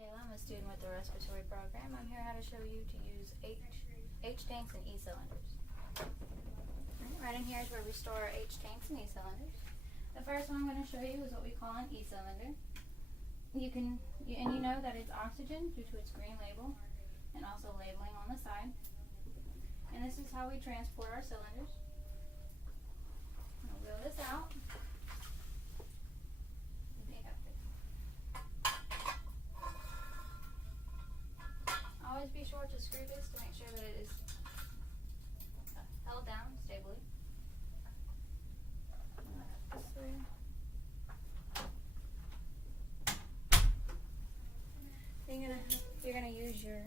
Kayla. I'm a student with the respiratory program. I'm here how to show you to use H tanks and E cylinders. Right in here is where we store our H tanks and E cylinders. The first one I'm going to show you is what we call an E cylinder. You know that it's oxygen due to its green label and also labeling on the side. And this is how we transport our cylinders. I'll wheel this out. Always be sure to screw this to make sure that it is held down stably. This way. You're gonna use your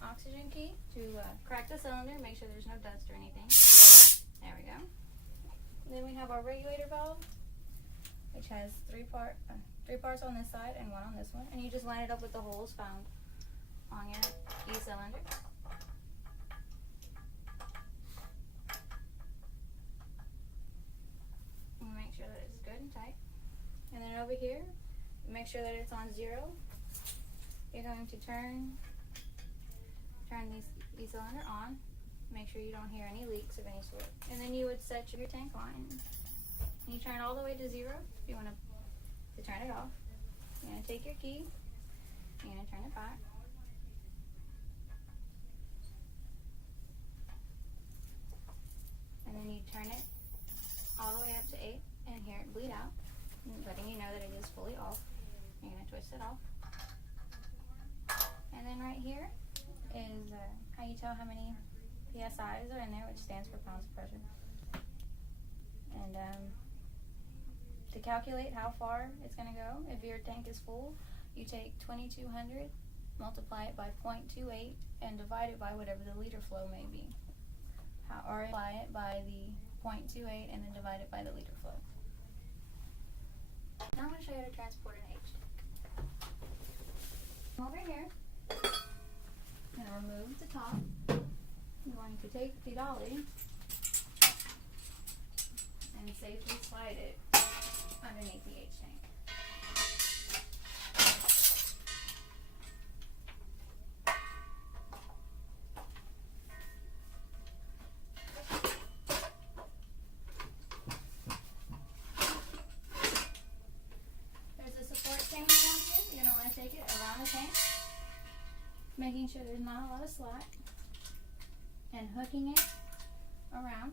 oxygen key to crack the cylinder, make sure there's no dust or anything. There we go. And then we have our regulator valve, which has three parts on this side and one on this one, and you just line it up with the holes found on your E cylinder. And make sure that it's good and tight. And then over here, make sure that it's on 0. You're going to turn this E cylinder on. Make sure you don't hear any leaks of any sort. And then you would set your tank line. And you turn it all the way to 0 if you want to turn it off. You're going to take your key. You're going to turn it back. And then you turn it all the way up to 8 and hear it bleed out, letting you know that it is fully off. You're going to twist it off. And then right here is how you tell how many PSIs are in there, which stands for pounds of pressure. And to calculate how far it's going to go, if your tank is full, you take 2200, multiply it by 0.28, and divide it by whatever the liter flow may be. Or apply it by the 0.28 and then divide it by the liter flow. Now I'm going to show you how to transport an H tank. Over here, I'm going to remove the top. I'm going to take the dolly and safely slide it underneath the H tank. You're going to want to take it around the tank, making sure there's not a lot of slack, and hooking it around.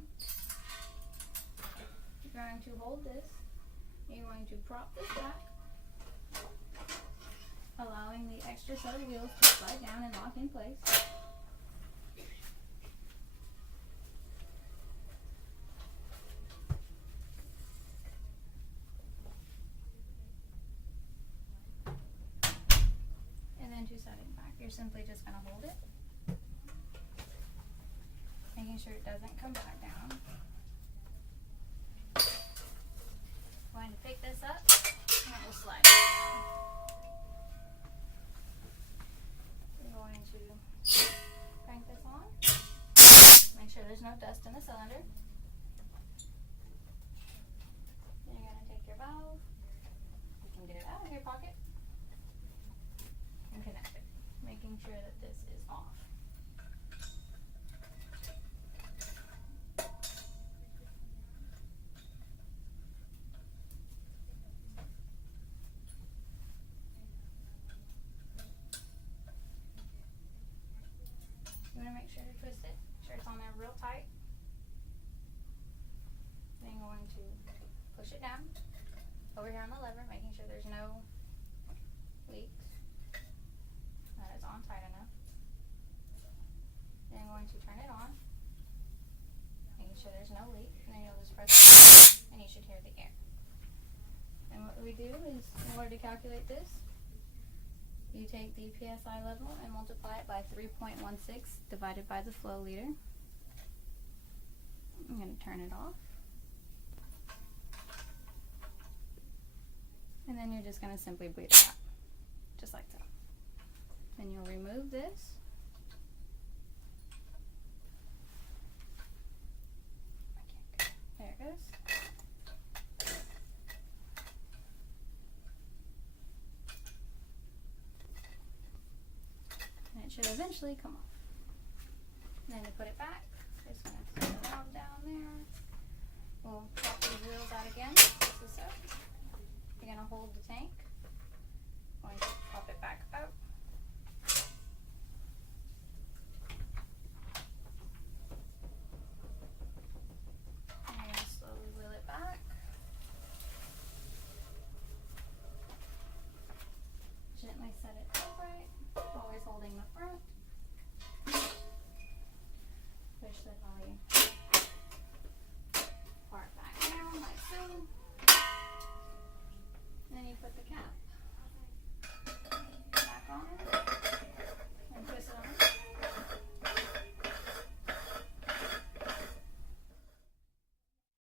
You're going to hold this. You're going to prop this back, allowing the extra set of wheels to slide down and lock in place. To set it back. You're simply just going to hold it, making sure it doesn't come back down. Going to pick this up, and it will slide down. We're going to crank this on, make sure there's no dust in the cylinder. Then you're going to take your valve, you can get it out of your pocket, and connect it, making sure that this is off. You want to make sure to twist it, make sure it's on there real tight. Then you're going to push it down over here on the lever, making sure there's no leaks. That is on tight enough. Then I'm going to turn it on, making sure there's no leak, and then you'll just press it and you should hear the air. And what we do is, in order to calculate this, you take the PSI level and multiply it by 3.16 divided by the flow liter. I'm going to turn it off. And then you're just going to simply bleed it out, just like so. Then you'll remove this. There it goes. should eventually come off. And then to put it back, just gonna throw the valve down there. We'll pop these wheels out again. Twist this up. You're gonna hold the tank